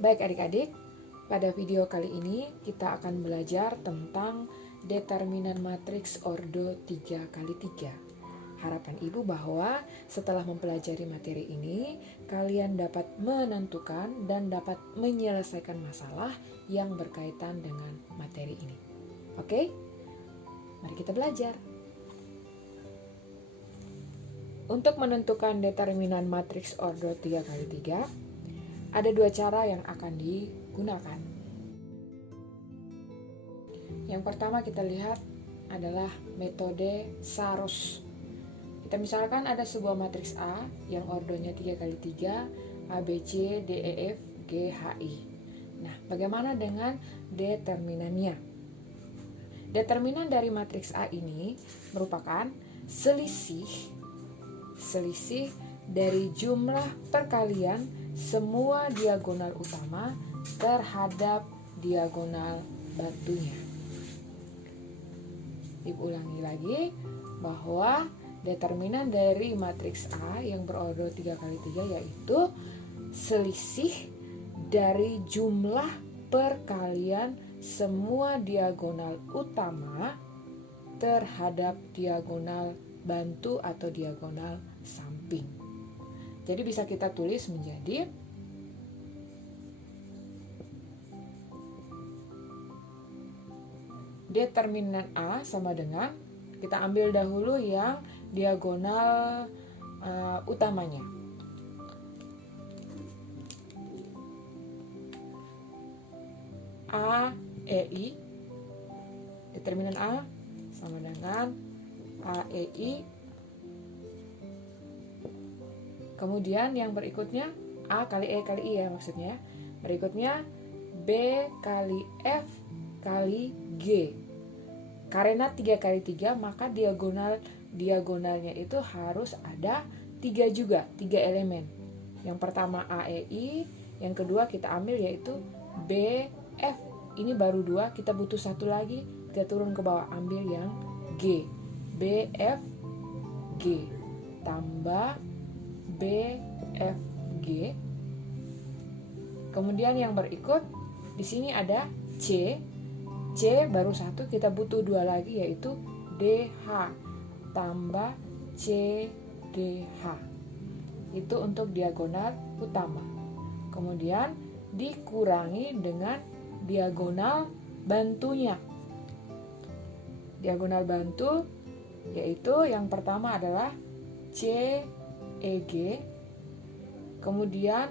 Baik adik-adik, pada video kali ini kita akan belajar tentang determinan matriks ordo 3x3. Harapan ibu bahwa setelah mempelajari materi ini, kalian dapat menentukan dan dapat menyelesaikan masalah yang berkaitan dengan materi ini. Oke? Mari kita belajar. Untuk menentukan determinan matriks ordo 3x3, ada dua cara yang akan digunakan. Yang pertama kita lihat adalah metode Saros. Kita misalkan ada sebuah matriks A yang ordonya 3x3, A, B, C, D, E, F, G, H, I. Nah, bagaimana dengan determinannya? Determinan dari matriks A ini merupakan selisih dari jumlah perkalian semua diagonal utama terhadap diagonal bantunya. Ibu ulangi lagi bahwa determinan dari matriks A yang berordo 3x3 yaitu selisih dari jumlah perkalian semua diagonal utama terhadap diagonal bantu atau diagonal samping. Jadi bisa kita tulis menjadi determinan A sama dengan, kita ambil dahulu yang diagonal utamanya. A, E, I. Determinan A sama dengan A, E, I. Kemudian yang berikutnya A kali E kali I ya maksudnya. Berikutnya B kali F kali G. Karena 3x3 maka diagonalnya itu harus ada 3 juga, 3 elemen. Yang pertama A, E, I. Yang kedua kita ambil yaitu B, F. Ini baru 2, kita butuh satu lagi. Kita turun ke bawah, ambil yang G. B, F, G. Tambah B, F, G. Kemudian yang berikut di sini ada C. C baru satu, kita butuh 2 lagi yaitu DH tambah CDH. Itu untuk diagonal utama. Kemudian dikurangi dengan diagonal bantunya. Diagonal bantu yaitu yang pertama adalah C, EG, kemudian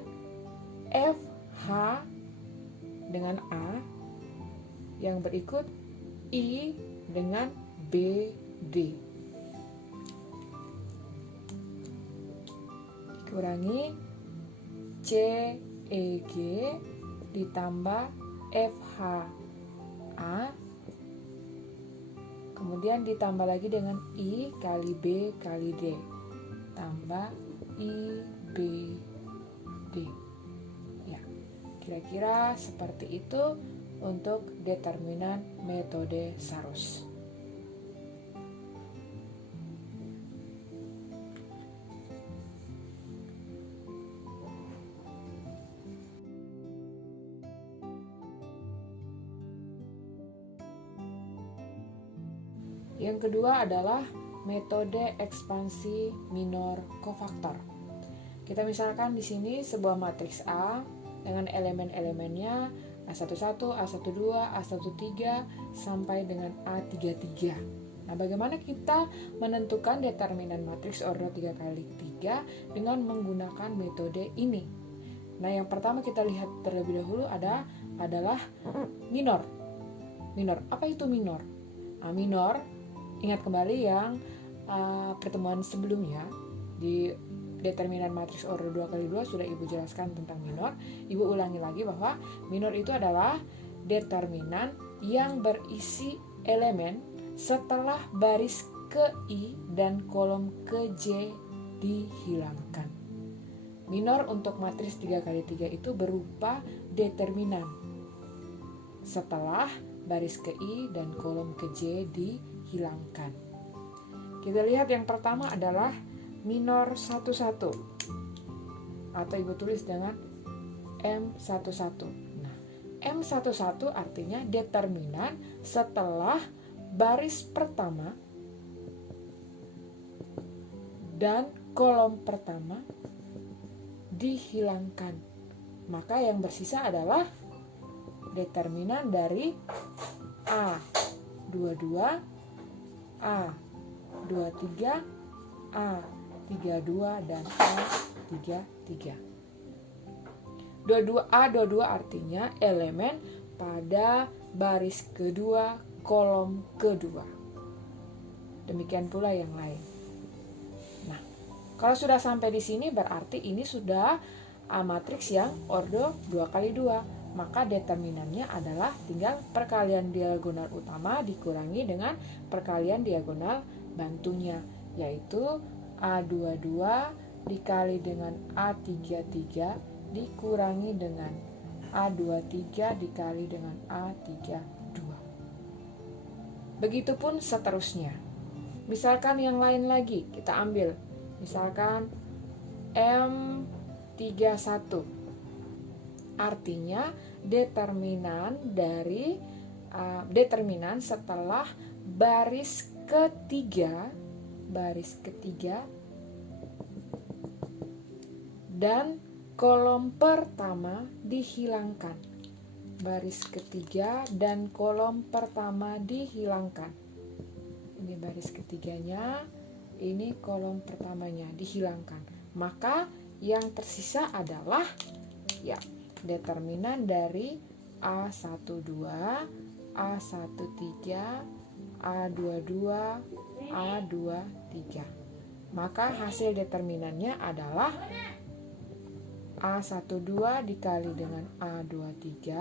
FH dengan A, yang berikut I dengan BD. Dikurangi CEG ditambah FHA, kemudian ditambah lagi dengan I kali B kali D tambah IBD. Ya, kira-kira seperti itu untuk determinan metode Saros. Yang kedua adalah metode ekspansi minor kofaktor. Kita misalkan di sini sebuah matriks A dengan elemen-elemennya A11, A12, A13 sampai dengan A33. Nah, bagaimana kita menentukan determinan matriks ordo 3x3 dengan menggunakan metode ini? Nah, yang pertama kita lihat terlebih dahulu adalah minor. Minor, apa itu minor? Nah, minor, ingat kembali yang pertemuan sebelumnya di determinan matriks ordo 2x2 sudah ibu jelaskan tentang minor. Ibu ulangi lagi bahwa minor itu adalah determinan yang berisi elemen setelah baris ke I dan kolom ke J dihilangkan. Minor untuk matriks 3x3 itu berupa determinan setelah baris ke I dan kolom ke J dihilangkan. Kita lihat yang pertama adalah minor 11 atau ibu tulis dengan M11. Nah, M11 artinya determinan setelah baris pertama dan kolom pertama dihilangkan. Maka yang bersisa adalah determinan dari A22, A23, A32, dan A33. A22 artinya elemen pada baris kedua, kolom kedua. Demikian pula yang lain. Nah, kalau sudah sampai di sini berarti ini sudah matriks yang ordo 2x2. Maka determinannya adalah tinggal perkalian diagonal utama dikurangi dengan perkalian diagonal bantunya, yaitu A22 dikali dengan A33 dikurangi dengan A23 dikali dengan A32. Begitupun seterusnya. Misalkan yang lain lagi kita ambil. Misalkan M31. Artinya determinan setelah baris ketiga dan kolom pertama dihilangkan. Baris ketiga dan kolom pertama dihilangkan. Ini baris ketiganya, ini kolom pertamanya dihilangkan. Maka yang tersisa adalah determinan dari A12, A13, A22, A23. Maka hasil determinannya adalah A12 dikali dengan A23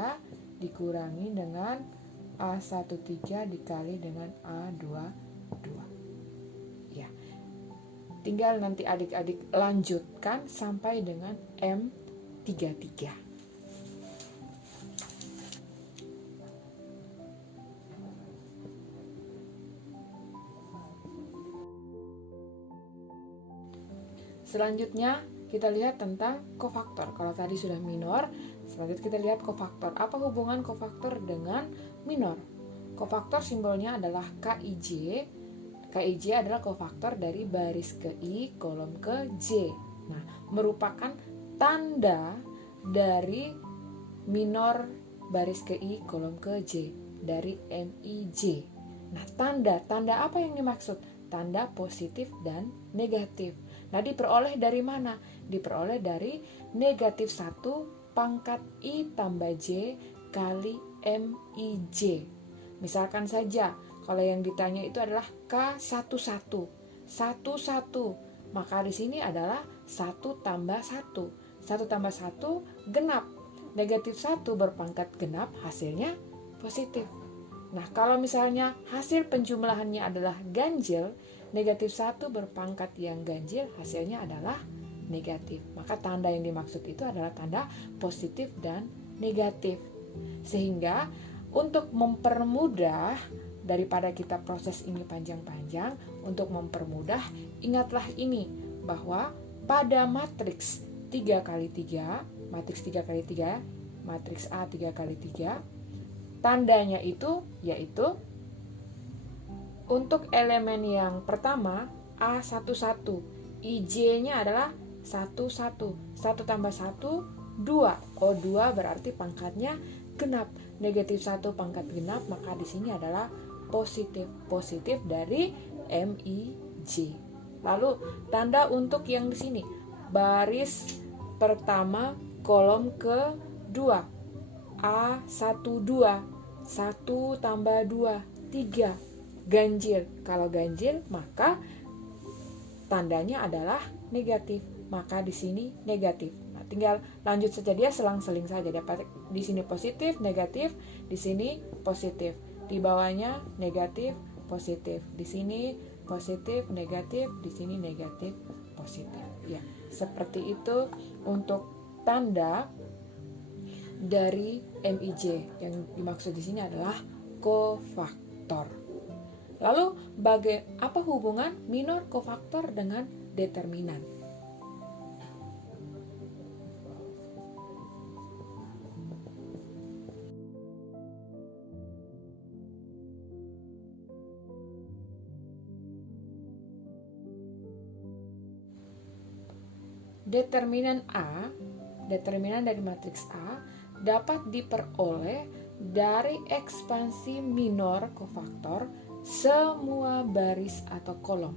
dikurangi dengan A13 dikali dengan A22. Ya. Tinggal nanti adik-adik lanjutkan sampai dengan M33. Selanjutnya kita lihat tentang kofaktor. Kalau tadi sudah minor, selanjutnya kita lihat kofaktor. Apa hubungan kofaktor dengan minor? Kofaktor simbolnya adalah KIJ. KIJ adalah kofaktor dari baris ke I, kolom ke J. Nah, merupakan tanda dari minor baris ke I, kolom ke J, dari MIJ. Nah, tanda apa yang dimaksud? Tanda positif dan negatif. Nah, diperoleh dari mana? Diperoleh dari negatif 1 pangkat I tambah J kali MIJ. Misalkan saja, kalau yang ditanya itu adalah K11. 11. Maka di sini adalah 1 tambah 1. 1 tambah 1 genap. Negatif 1 berpangkat genap hasilnya positif. Nah, kalau misalnya hasil penjumlahannya adalah ganjil, negatif 1 berpangkat yang ganjil hasilnya adalah negatif. Maka tanda yang dimaksud itu adalah tanda positif dan negatif. Sehingga untuk mempermudah daripada kita proses ini panjang-panjang, untuk mempermudah ingatlah ini bahwa pada matriks 3x3, matriks 3x3, matriks A 3x3, tandanya itu yaitu untuk elemen yang pertama A11, IJ-nya adalah 1, 1 tambah 1, 2. O2 berarti pangkatnya genap. Negatif 1 pangkat genap, maka di sini adalah positif. Positif dari MIJ. Lalu tanda untuk yang di sini, baris pertama kolom kedua, A12, 1 tambah 2, 3. Ganjil. Kalau ganjil maka tandanya adalah negatif. Maka di sini negatif. Nah, tinggal lanjut saja, dia selang-seling saja. Dapat di sini positif, negatif, di sini positif. Di bawahnya negatif, positif. Di sini positif, negatif, di sini negatif, positif. Ya, seperti itu untuk tanda dari MIJ. Yang dimaksud di sini adalah kofaktor. Lalu apa hubungan minor kofaktor dengan determinan? determinan dari matriks A dapat diperoleh dari ekspansi minor kofaktor semua baris atau kolom.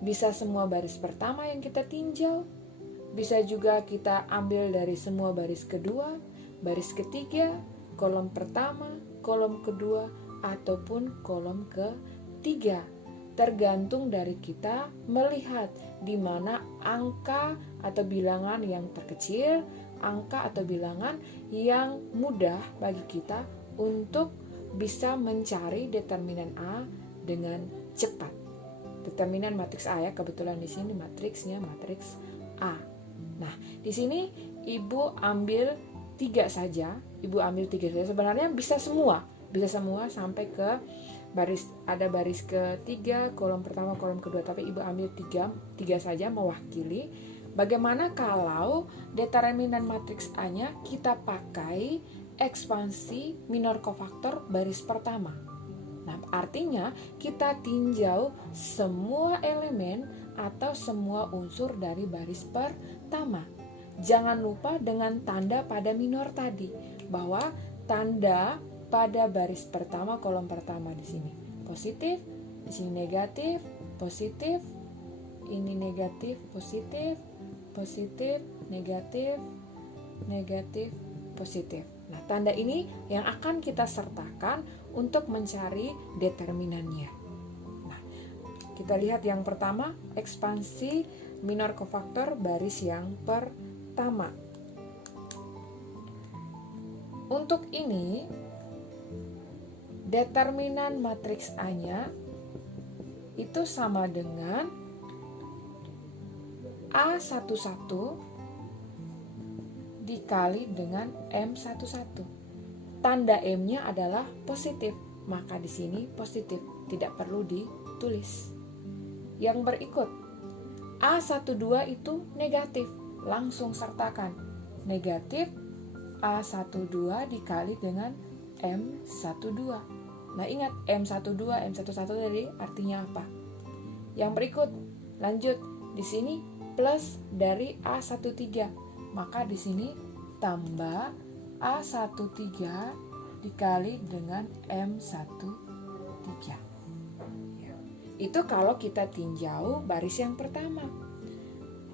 Bisa semua baris pertama yang kita tinjau, bisa juga kita ambil dari semua baris kedua, baris ketiga, kolom pertama, kolom kedua, ataupun kolom ketiga. Tergantung dari kita melihat di mana angka atau bilangan yang terkecil, angka atau bilangan yang mudah bagi kita untuk bisa mencari determinan A dengan cepat. Determinan matriks A ya, kebetulan di sini matriksnya matriks A. Nah, di sini Ibu ambil 3 saja. Sebenarnya bisa semua sampai ke ada baris ketiga, kolom pertama, kolom kedua, tapi Ibu ambil 3 saja mewakili. Bagaimana kalau determinan matriks A-nya kita pakai ekspansi minor kofaktor baris pertama? Nah, artinya kita tinjau semua elemen atau semua unsur dari baris pertama. Jangan lupa dengan tanda pada minor tadi, bahwa tanda pada baris pertama kolom pertama di sini positif, di sini negatif, positif, ini negatif, positif, positif, negatif, negatif, positif. Nah, tanda ini yang akan kita sertakan untuk mencari determinannya. Nah, kita lihat yang pertama, ekspansi minor kofaktor baris yang pertama. Untuk ini, determinan matriks A-nya itu sama dengan A11 dikali dengan M11. Tanda M-nya adalah positif, maka di sini positif, tidak perlu ditulis. Yang berikut, A12 itu negatif, langsung sertakan negatif A12 dikali dengan M12. Nah, ingat M12, M11 tadi artinya apa? Yang berikut, lanjut. Di sini plus dari A13. Maka di sini tambah A13 dikali dengan M13. Ya. Itu kalau kita tinjau baris yang pertama.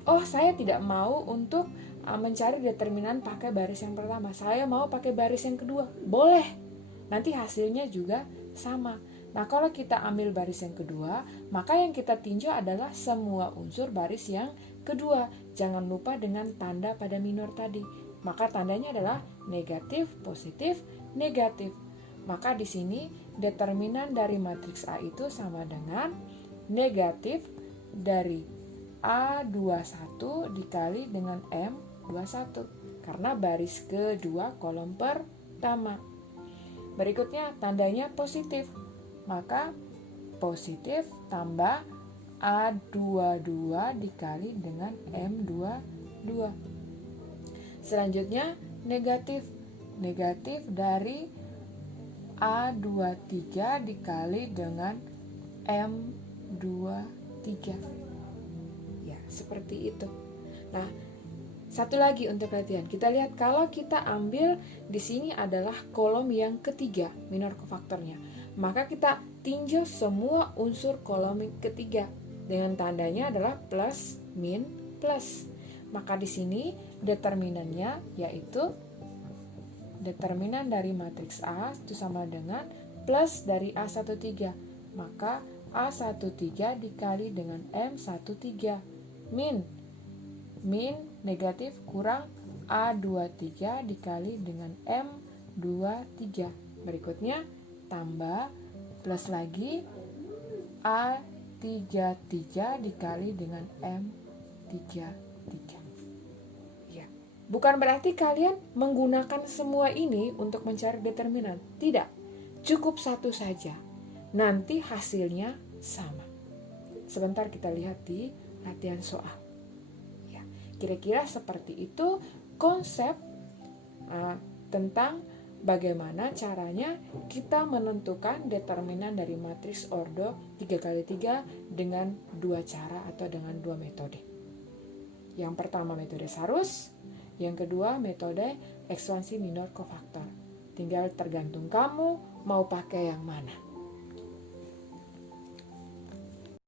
Oh, saya tidak mau untuk mencari determinan pakai baris yang pertama. Saya mau pakai baris yang kedua. Boleh. Nanti hasilnya juga sama. Nah, kalau kita ambil baris yang kedua, maka yang kita tinjau adalah semua unsur baris yang kedua. Jangan lupa dengan tanda pada minor tadi. Maka tandanya adalah negatif, positif, negatif. Maka di sini determinan dari matriks A itu sama dengan negatif dari A21 dikali dengan M21. Karena baris kedua kolom pertama. Berikutnya tandanya positif. Maka positif tambah A22 dikali dengan M22. Selanjutnya negatif. Negatif dari A23 dikali dengan M23. Ya, seperti itu. Nah, satu lagi untuk latihan. Kita lihat kalau kita ambil di sini adalah kolom yang ketiga, minor kofaktornya. Maka kita tinjau semua unsur kolom ketiga dengan tandanya adalah plus, min, plus. Maka di sini determinannya yaitu determinan dari matriks A itu sama dengan plus dari A13. Maka A13 dikali dengan M13. Min negatif kurang A23 dikali dengan M23. Berikutnya tambah plus lagi A33 dikali dengan M33. Ya. Bukan berarti kalian menggunakan semua ini untuk mencari determinan. Tidak. Cukup satu saja. Nanti hasilnya sama. Sebentar kita lihat di latihan soal. Ya. Kira-kira seperti itu konsep tentang bagaimana caranya kita menentukan determinan dari matriks Ordo 3x3 dengan 2 cara atau dengan 2 metode. Yang pertama metode Sarus, yang kedua metode ekspansi minor kofaktor. Tinggal tergantung kamu mau pakai yang mana.